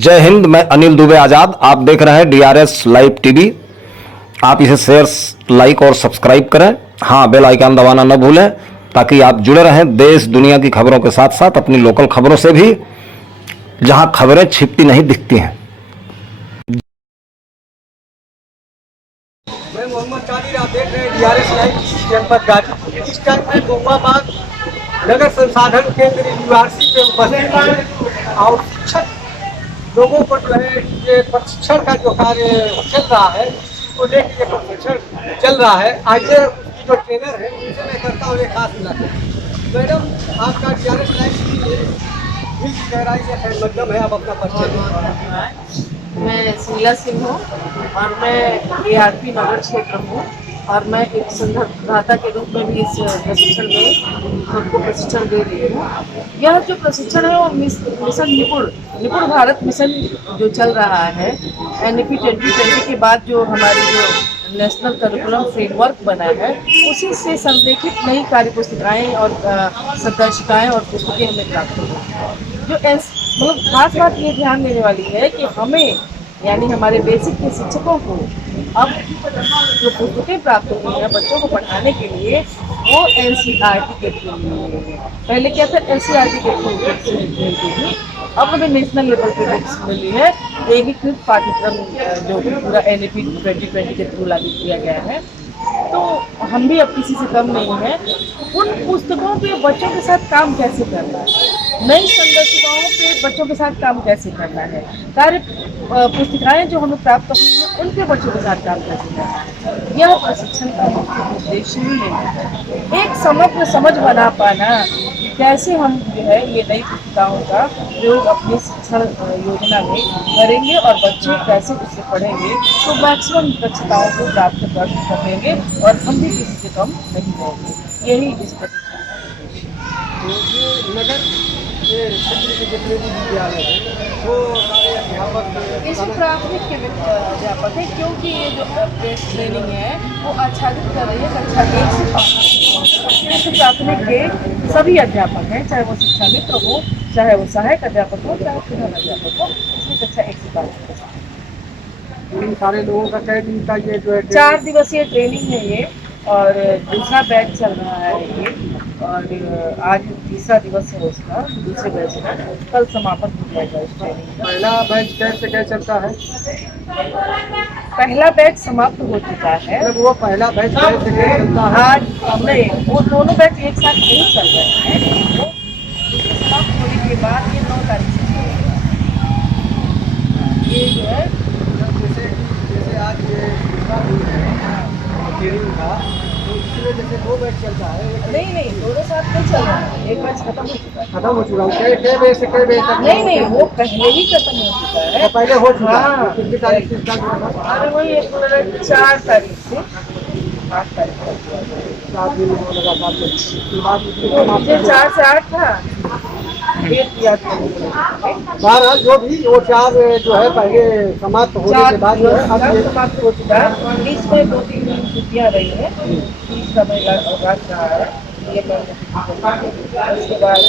जय हिंद। मैं अनिल दुबे आज़ाद। आप देख रहे हैं डीआरएस लाइव टीवी। आप इसे शेयर, लाइक और सब्सक्राइब करें। हाँ, बेल आइकन दबाना न भूलें ताकि आप जुड़े रहें देश दुनिया की खबरों के साथ साथ अपनी लोकल खबरों से भी, जहां खबरें छिपती नहीं दिखती हैं। मैं मोहम्मद कादिर, आप देख रहे हैं डीआरएस लाइव जनपद गाजीपुर। इस टाइम में गोपाबाग नगर संसाधन केंद्र यूआरसी पे उपस्थित है और शिक्षक लोगों को जो है ये प्रशिक्षण का जो कार्य चल रहा है उसको लेकर ये प्रशिक्षण चल रहा है। आइए उसकी जो ट्रेनर है उनसे मैं करता हूँ एक खास मुलाकात। मैडम, आपका डीआरएस लाइव की गहराई से खैर मकदम है, आप अपना परिचय। मैं शीला सिंह हूँ और मैं एआरपी नगर क्षेत्र हूँ और मैं एक संधाता के रूप में भी इस प्रशिक्षण में सबको प्रशिक्षण दे रही हूँ। यह जो प्रशिक्षण है वो मिशन निपुण भारत मिशन जो चल रहा है NEP 2020 के बाद जो हमारी जो नेशनल करिकुलम फ्रेमवर्क बना है उसी से संरेखित नई कार्य पुस्तिकाएँ और संदर्शिकाएँ और पुस्तकें हमें प्राप्त हुई। जो मतलब खास बात ये ध्यान देने वाली है कि हमें यानी हमारे बेसिक के शिक्षकों को अब जो पुस्तकें प्राप्त हुई हैं बच्चों को पढ़ाने के लिए वो NCERT के थ्रू मिली है। पहले क्या था, NCERT के थ्रू बुक्स मिलती थी, अब हमें नेशनल लेवल पे बुक्स मिली है। एकीकृत पाठ्यक्रम जो पूरा NEP 2020 के थ्रू लागू किया गया है, तो हम भी अब किसी से कम नहीं हैं। उन पुस्तकों पे बच्चों के साथ काम कैसे करना है, नई संदर्शिकाओं पे बच्चों के साथ काम कैसे करना है, कार्य पुस्तिकाएँ जो हमें प्राप्त हुई हैं उन पे बच्चों के साथ काम कैसे करना है, यह प्रशिक्षण का मुख्य उद्देश्य ही है। एक समग्र समझ बना पाना कैसे हम जो है ये नई पुस्तिकाओं का प्रयोग अपनी शिक्षण योजना में करेंगे और बच्चे कैसे उससे पढ़ेंगे तो मैक्सिमम दक्षताओं को प्राप्त कर सकेंगे और हम भी किसी से कम नहीं रहेंगे। यही इस नगर के क्षेत्र के जितने भी विद्यालय हैं वो सारे अध्यापक इस प्राथमिक के अध्यापक हैं, क्योंकि ये जो ट्रेनिंग है वो आच्छादित कर रही है कक्षा 1 से 5। इस प्राथमिक के सभी अध्यापक हैं, चाहे वो शिक्षा मित्र हो, चाहे वो सहायक अध्यापक हो, चाहे प्रधान अध्यापक हो, इसमें कक्षा 1 से 5। इन सारे लोगों का कई दिन का ये जो है 4 दिवसीय ट्रेनिंग है ये और दूसरा बैच चल रहा है ये, और आज तीसरा दिवस है उसका, दूसरे बैच का कल समापन हो जाएगा इस ट्रेनिंग का। पहला बैच कैसे क्या चलता है? पहला बैच समाप्त हो चुका है। जब वो पहला बैच कैसे क्या चलता है? आज नहीं, वो दोनों बैच एक साथ नहीं चल रहे हैं। वो दूसरे समाप्त होने के बाद ये 9 तारीख से चलेगा। ये जो है जैसे आज ये दूसरा दिन है ट्रेनिंग का, तो इसमें जैसे 2 बैच चलता है। नहीं, दोनों साथ नहीं चल रहा है, एक बैच खत्म हो चुका है। खत्म हो चुका है। कै बजे से कै बजे तक? नहीं, वो पहले ही खत्म हो चुका है। तो पहले हो चुका है। हाँ, कितनी तारीख से स्टार्ट हुआ था? अरे वही 4 तारीख से 8 तारीख तक। 7 दिन वो लगातार चलती बात मुझे 4 से 8 था, डेट याद करने। बहरहाल जो भी वो 4 जो है पहले समाप्त होने के बाद जो है अब ये समाप्त हो चुका है। 30 में 2-3 दिन छुट्टियाँ रही हैं, 30 का महीना अवकाश रहा है, ये उसके बाद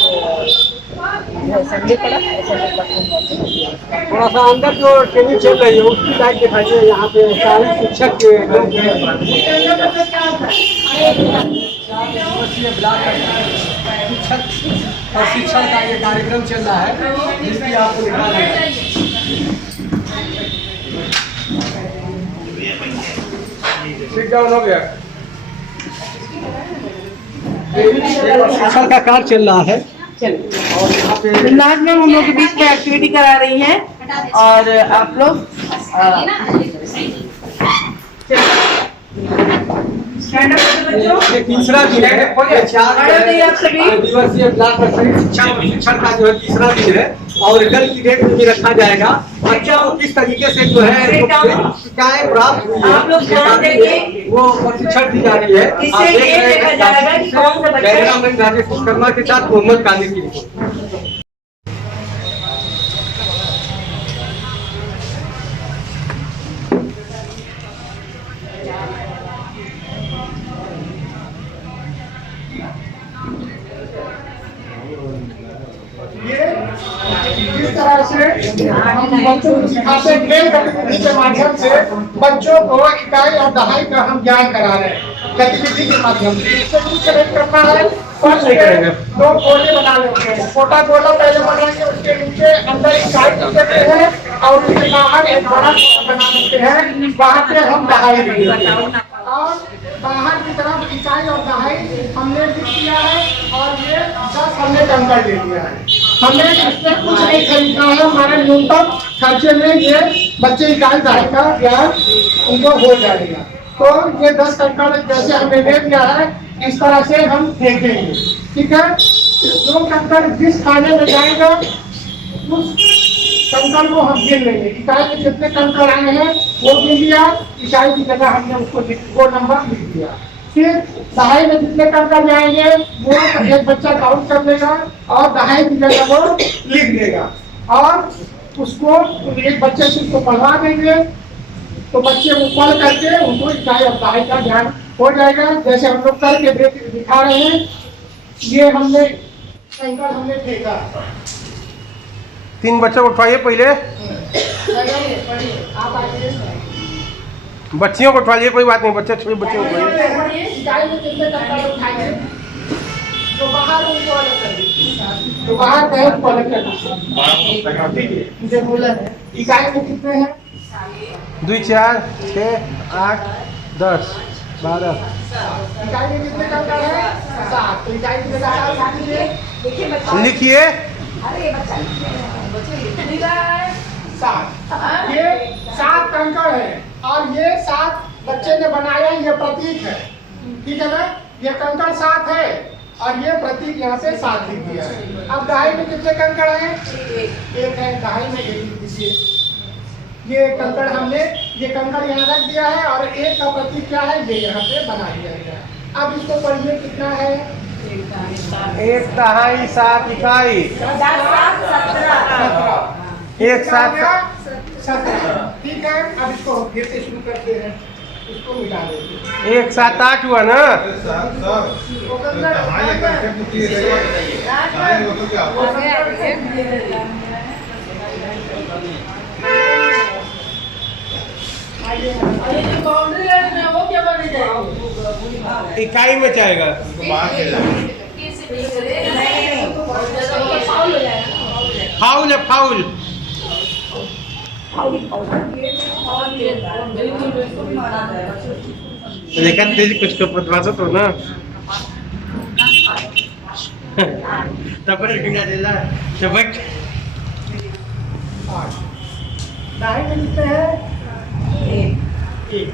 संडे पड़ा, संडे तक थोड़ा सा अंदर जो ट्रेनिंग चल रही है उसकी लाइट दिखाइए। यहाँ पे 40 शिक्षक के लोग शिक्षक और शिक्षण का ये कार्यक्रम चल रहा है जिसकी आपको निकाल है। हो गया, शिक्षण का कार्य चल रहा है और यहाँ पे आज में हम लोग के बीच में एक्टिविटी करा रही हैं और आप लोग ये तीसरा दिन है। 4 दिवसीय ब्लॉक शिक्षण का जो है तीसरा दिन है और कल की डेट में रखा जाएगा। बच्चों को किस तरीके से जो है शिकायत प्राप्त हुई है वो प्रशिक्षण दी जा रही है। आप देख रहे हैं कैमरामैन राजेश विश्वकर्मा के साथ मोहम्मद कादिर की रिपोर्ट। ये जिस तरह से देंगे। हम बच्चों को सिखाते हैं खेल गतिविधि के माध्यम से, बच्चों को इकाई और दहाई का हम ज्ञान करा रहे हैं गतिविधि के माध्यम से। इससे कुछ सेलेक्ट करना है, फर्स्ट दो गोले बना लेते हैं। छोटा गोला पहले बनाएंगे, उसके नीचे अंदर इकाई लिख देते हैं और उसके बाहर एक बड़ा गोला बना लेते हैं, वहां पे हम दहाई लिख देते हैं। और बाहर की तरफ इकाई और दहाई हमने लिख दिया है और ये 10 हमने कंकड़ दे दिया है। हमने इसमें कुछ नहीं खरीदना है, हमारे न्यूनतम खर्चे में ये बच्चे इकाई दहाई का ज्ञान उनको हो जाएगा। तो ये 10 कंकड़ जैसे हमने ले दिया है, इस तरह से हम फेंकेंगे, ठीक है। जो कंकड़ जिस खाने में जाएगा उस कंकड़ को हम गिन लेंगे। इकाई में जितने कंकड़ आए हैं वो गिन लिया, इकाई की जगह हमने उसको वो नंबर लिख दिया। फिर दहाई में जितने कंकड़ जाएंगे वो एक बच्चा काउंट कर लेगा और दहाई की जगह वो लिख देगा और उसको एक बच्चे से उसको पढ़वा देंगे। तो बच्चे वो पढ़ करके उनको इकाई और दहाई का ज्ञान हो जाएगा। जैसे हम लोग करके दिखा रहे हैं, ये हमने कंकड़ हमने फेंका। 3 बच्चों को उठवाइए पहले, आप आइए, बच्चियों को उठवाइए, कोई बात नहीं, बच्चे छोटे बच्चे उठवाइए। इकाई में कितने कंकड़ उठाएंगे तो बाहर उनको अलग कर दीजिए, तो बाहर गए उनको अलग कर दीजिए, ठीक है। मुझे बोला है इकाई में कितने हैं? 2 4 6 8 10 12। इकाई में कितने कंकड़ हैं? 7। तो इकाई की जगह 7 लीजिए, लिखिए 7। ये 7 कंकड़ है और ये 7 बच्चे ने बनाया, ये प्रतीक है, ठीक है ना। ये कंकड़ 7 है और ये प्रतीक यहाँ से 7 लिख दिया है। अब दहाई में कितने कंकड़ हैं? 1 है, दहाई में 1 लिख दीजिए। ये कंकड़ हमने ये कंकड़ यहाँ रख दिया है और 1 का प्रतीक क्या है ये यहाँ पे बना दिया गया है। अब इसको पढ़िए, कितना है? 1 दहाई 7 इकाई 1 7 17, ठीक है। अब इसको फिर से शुरू करते हैं, इसको मिटा देते 1 7 8 हुआ ना। इकाई में जाएगा, फाउल है, फाउल। लेकिन तेज कुछ को बदमाश तो ना तब गिना देला सबक। दहाई में लिखते हैं 1।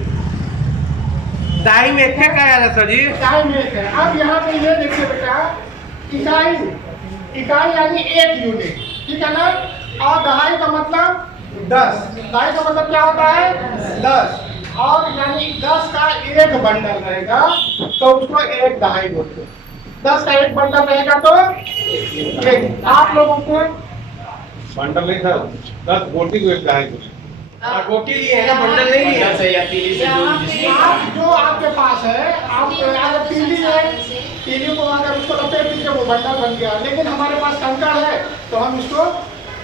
दाई में क्या आया था सर जी? इकाई में है। अब यहाँ पे ये देखिए बेटा, इकाई इकाई यानी 1 यूनिट, ठीक है ना। और दहाई का मतलब 10, दहाई का मतलब क्या होता है? 10। और यानी 10 का 1 बंडल रहेगा तो उसको 1 दहाई बोलते हैं। 10 का 1 बंडल रहेगा तो 1। आप लोगों को बंडल नहीं था, 10 गोटी को 1 दहाई को। गोटी लिए है ना, बंडल नहीं लिया। आप जो आपके पास है, आप अगर तीली है, तीली को अगर उसको लपेट दीजिए वो बंडल बन गया। लेकिन हमारे पास कंकड़ है तो हम इसको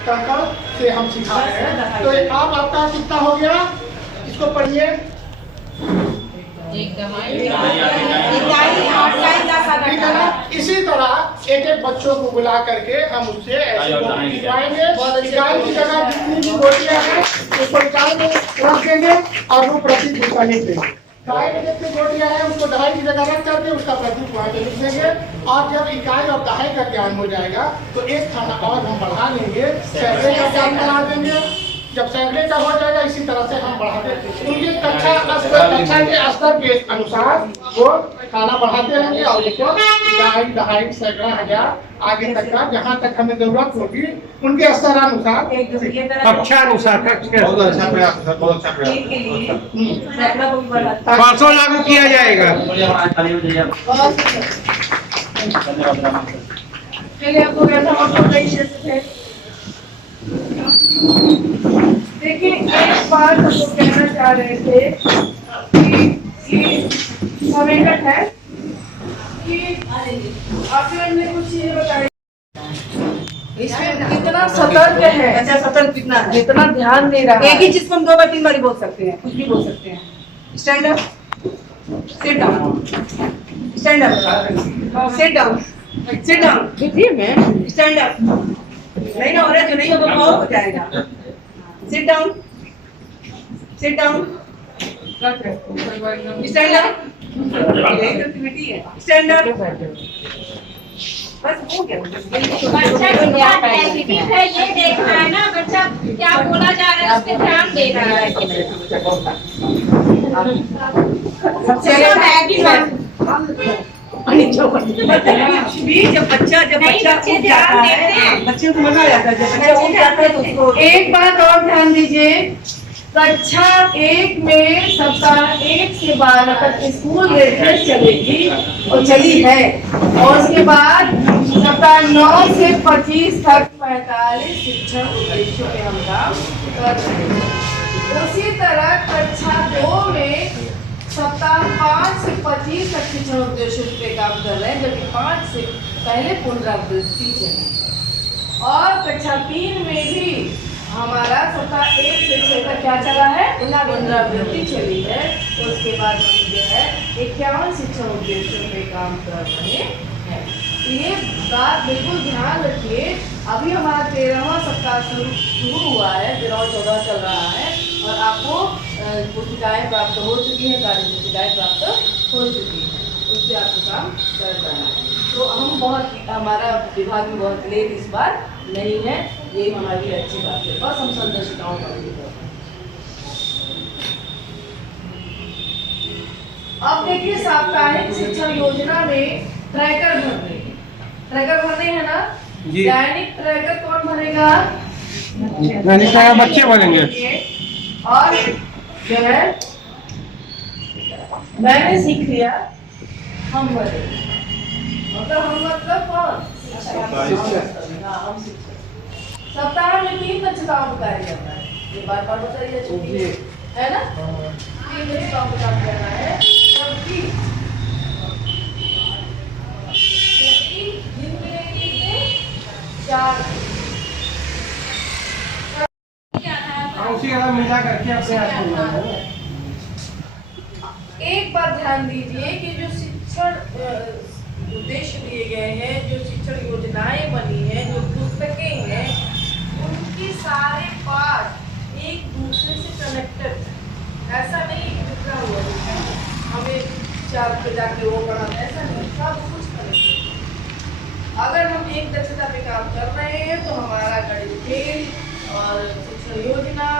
कंकड़ से हम सिखा रहे हैं। तो अब आपका कितना हो गया, इसको पढ़िए। ठीक है ना। इसी तरह एक एक बच्चों को बुला करके हम उससे ऐसे गोटी खिलवाएंगे। इकाई की जगह जितनी भी गोटियां हैं उसको इकाई में रख देंगे और वो प्रतीक उसका लिख देंगे। दहाई में जितनी गोटियां हैं उसको दहाई की जगह रख करके उसका प्रतीक वहाँ पे लिख देंगे। और जब इकाई और दहाई का ज्ञान हो जाएगा तो एक खाना और हम बढ़ा लेंगे, सैकड़े का ज्ञान बढ़ा देंगे। जब सैकड़े का हो जाएगा इसी तरह से हम बढ़ाते, उनकी कक्षा के स्तर के अनुसार वो खाना बढ़ाते रहेंगे और उसको इकाई दहाई सैकड़ा हजार आगे तक का जहाँ तक हमें जरूरत होगी उनके स्तर अनुसार कक्षा अनुसार बहुत अच्छा प्रयास सर, बहुत अच्छा प्रयास। परसों लागू किया जाएगा। चलिए आपको कैसा मौसम है? देखिए, एक बात हम लोग कहना चाह रहे थे कि ये हकीकत है कि आपने कुछ चीजें बताई, इसमें कितना सतर्क है अच्छा सफल कितना है? जितना ध्यान दे रहा एक ही है। चीज को हम 2 बार 3 बार बोल सकते हैं, कुछ भी बोल सकते हैं। Stand up, sit down, stand up, sit down, sit down, देखिए मैं स्टैंड अप। नहीं ना हो रहा है, जो नहीं होगा वो हो जाएगा। Sit down, sit down, stand up, यही तो एक्टिविटी है। स्टैंड अप, बस हो गया। बच्चा की क्या एक्टिविटी है ये देखना है ना, बच्चा क्या बोला जा रहा है उस पे ध्यान देना है। चलो मैगी जब बच्चा नहीं, बच्चे उठ ध्यान जाता देते है, हैं। बच्चे को मजा आ जाता है। जब बच्चा उठ जाता है तो उसको एक बात और ध्यान दीजिए, कक्षा 1 में सप्ताह 1 से 12 तक स्कूल रेडनेस चलेगी और चली है, और उसके बाद सप्ताह 9 से 25 तक 45 शिक्षण उद्देश्यों पे हम काम कर रहे हैं। उसी तरह कक्षा 2 में सप्ताह 5 से 25 तक शिक्षण उद्देश्यों पे काम कर रहे हैं, जबकि 5 से पहले पुनरावृत्ति चली। और कक्षा 3 में भी हमारा सप्ताह 1 से 6 तक क्या चला है, पुनरावृत्ति चली है। उसके बाद हम जो है 51 शिक्षण उद्देश्यों पे काम कर रहे हैं। ये बात बिल्कुल ध्यान रखिए। अभी हमारा 13वां सप्ताह शुरू हुआ है, 13-14 चल रहा है, और आपको पुस्तिकाएं प्राप्त हो चुकी हैं, कार्य पुस्तिकाएं प्राप्त हो चुकी हैं, उस पर आपको काम कर जाना है। तो हम हमारा विभाग में बहुत लेट इस बार नहीं है, ये हमारी अच्छी बात है। बस हम संदर्शिकाओं का भी करते हैं। अब देखिए साप्ताहिक शिक्षण योजना में ट्रैकर भरने, ट्रैकर भरने है ना जी। दैनिक ट्रैकर कौन भरेगा? बच्चे बनेंगे। और जो है मैंने सीख लिया, हम भरेंगे। मतलब हम मतलब कौन? हाँ, हम शिक्षक। सप्ताह में 3 दक्षताओं का कार्य करना है, ये बार बार बताइए छुट्टी है ना, 3 दक्षताओं का काम करना है। जबकि जिंदगी में 4 उसी का मिला करके अपने आप एक बात ध्यान दीजिए कि जो शिक्षण उद्देश्य दिए गए हैं, जो शिक्षण योजनाएं बनी हैं, जो पुस्तकें हैं, उनके सारे पाठ एक दूसरे से कनेक्टेड है। ऐसा नहीं कि बिखरा हुआ है, हमें 4 पे जाके वो पढ़ा, ऐसा नहीं, सब कुछ कनेक्टेड। अगर हम एक दक्षता पे काम कर रहे हैं तो हमारा गणित खेल और शिक्षण योजना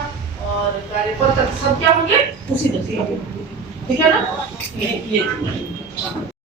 और कार्यपत्र सब क्या होंगे उसी दक्षता पे, ठीक है ना? ये